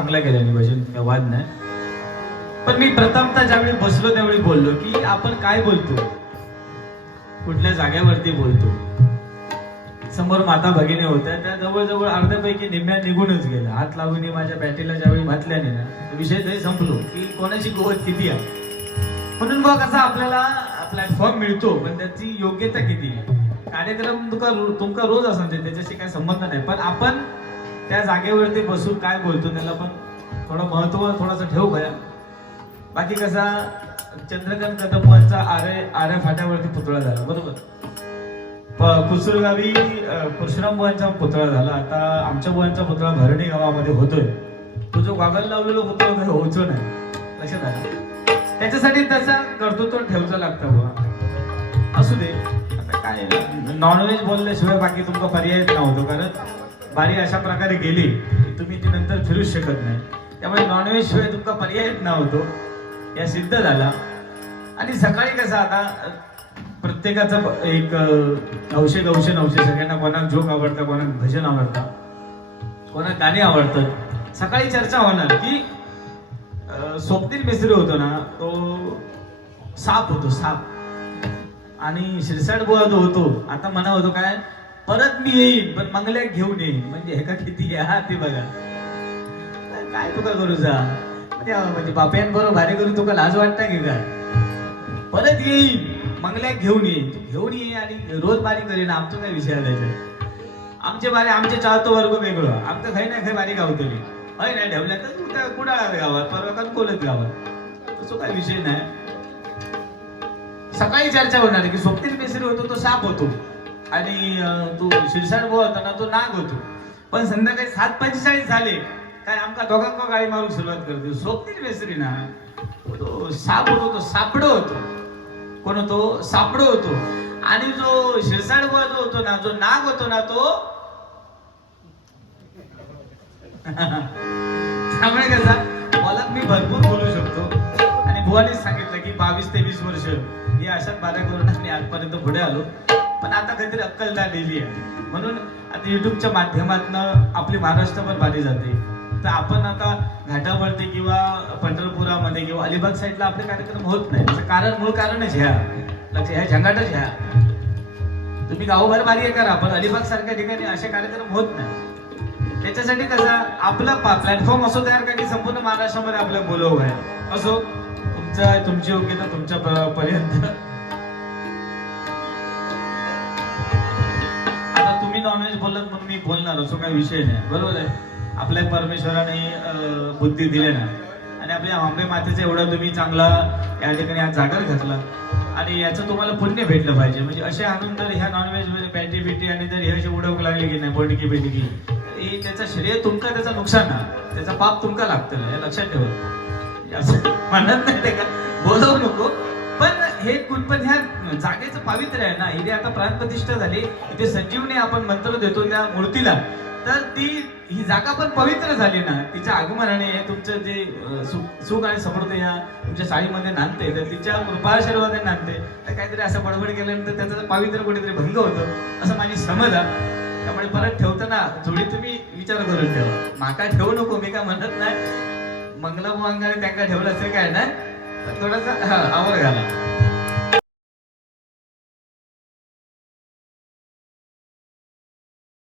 चांगल्या केल्या भजन म्हणजे वाद नाही. पण मी प्रथमतः ज्यावेळी बसलो त्यावेळी बोललो की आपण काय बोलतो? कुठल्या जाग्यावरती बोलतो? समोर माता भगिनी होत्या. त्या जवळजवळ अर्ध्यापैकी निम्म्या निघूनच गेल्या. हात लागून माझ्या बॅटीला ज्यावेळी घातल्याने ना विषय तरी संपलो की कोणाची गोवत किती आहे? म्हणून बघ कसा आपल्याला प्लॅटफॉर्म मिळतो पण त्याची योग्यता किती आहे? कार्यक्रम तुका तुमका रोज असं त्याच्याशी काय संबंध नाही. पण आपण त्या जागेवरती बसून काय बोलतो त्याला पण थोडं महत्त्व थोडंसं ठेवू गया बाकी कसा चंद्रकांत कदमवांचा आरे आरे फाट्यावरती पुतळा झाला बरोबर? प- कुसुरगावी परशुराम बुवांचा पुतळा झाला. आता आमच्या बुवांचा पुतळा भरणी गावामध्ये होतोय. तो जो गागल लावलेला पुतळा काही होतो नाही. लक्षात आलं? त्याच्यासाठी त्याचा कर्तृत्व ठेवचं लागतं बुवा. असू दे. आता काय नॉनव्हेज बोलल्याशिवाय बाकी तुमचा पर्याय नव्हतो कारण बारी अशा प्रकारे गेली की तुम्ही ती नंतर फिरूच शकत नाही. त्यामुळे नॉनव्हेज शिवाय तुमचा पर्यायच नव्हतो. या सिद्ध झाला. आणि सकाळी कसं आता प्रत्येकाचं एक अ, नऊशे नऊशे सगळ्यांना कोणाला जोक आवडतं कोणाला भजन आवडतं कोणाला गाणी आवडतं सकाळी चर्चा होणार की स्वप्नील मिस्त्री होतो ना तो साप होतो साप. आणि शिरसाट बुवा जो होतो आता म्हणा होतो काय परत मी येईन पण मंगल्या घेऊन येईन. म्हणजे हे का किती हा ते बघा. काय तुका करू जा? म्हणजे म्हणजे बाप्यांबरोबर भारी करून तुका लाज वाटतं की काय? परत येईन मंगल्या घेऊन येईन. घेऊन ये आणि रोज बारी करीन. आमचं काय विषय त्याचा आमचे बारे आमचे चालतो वर्ग वेगळं. आमचं खै नाही खै बारी गावतली हय नाही ठेवल्या तर उद्या कुडाळा गावात? परवा कोलत गावात. तसं काय विषय नाही. सकाळी चर्चा होणार की स्वप्नील मिस्त्री होतो तो साप होतो. आणि तो शिरसाट बुवा होता ना तो नाग होतो. पण संध्याकाळी सात पंचेचाळीस झाले. काय आमका दोघांका गाडी मारून सुरुवात करतो. स्वप्नील बेसरी ना तो साप होतो तो सापडो होतो. कोण होतो? सापडो होतो. आणि जो शिरसाट बुवा जो होतो ना जो नाग होतो ना तो त्यामुळे कसा मला मी भरपूर बोलू शकतो. आणि बुवानीच सांगितलं की बावीस तेवीस वर्ष हे अशाच बाऱ्या करून आम्ही आजपर्यंत पुढे आलो. पण आता काहीतरी अक्कल दिली आहे. म्हणून आता युट्यूबच्या माध्यमातनं आपली महाराष्ट्रभर भारी जाते. तर आपण आता घाटावरती किंवा पंढरपुरामध्ये किंवा अलिबाग साईडला आपले कार्यक्रम होत नाही. त्याचं कारण मूळ कारणच ह्या. लक्ष ह्या झंगाटच ह्या. तुम्ही गावभर बारी करा पण अलिबाग सारख्या ठिकाणी असे कार्यक्रम होत नाही. त्याच्यासाठी कसं आपला प्लॅटफॉर्म असो तयार का की संपूर्ण महाराष्ट्रामध्ये आपलं बोलव आहे. असो तुमचा तुमची योग्यता तुमच्या पर्यंत. तुम्ही नॉनव्हेज बोलत म्हणून मी बोलणार असो काही विषय नाही. बरोबर आहे? आपल्या परमेश्वराने बुद्धी दिली ना. आणि आपल्या आंबे मातेचा एवढा तुम्ही चांगला या ठिकाणी आज जागर घातला. आणि याचं तुम्हाला पुण्य भेटलं पाहिजे. म्हणजे असे आणून जर ह्या नॉनव्हेजमध्ये पॅटी बिटी आणि जर हे असे उडवू लागले की नाही पडकी बिटकी? हे त्याचं श्रेय तुमका त्याचं नुकसान ना. त्याचा पाप तुमका लागतं हे लक्षात ठेवा. म्हणत नाही ते का? जागेचं पावित्र्य आहे ना इथे आता प्राणप्रतिष्ठा झाली इथे संजीवनी आपण मंत्र देतो त्या मूर्तीला. तर ती ही जागा पण पवित्र झाली ना तिच्या आगमनाने तुमचं जे सुख सुख आणि समृद्धी ह्या तुमच्या शाळेमध्ये नांदते तर तिच्या कृपाशीर्वादाने नांदते. तर काहीतरी असं बडबड केल्यानंतर त्याचं पावित्र्य कुठेतरी भंग होतं असं माझी समज आहे. त्यामुळे परत ठेवताना थोडी तुम्ही विचार करून ठेवा. माका ठेवू नको मी काय म्हणत नाही. मंगला बुवांगाने त्यांना ठेवलं असेल काय ना थोडासा हा आवर घाला.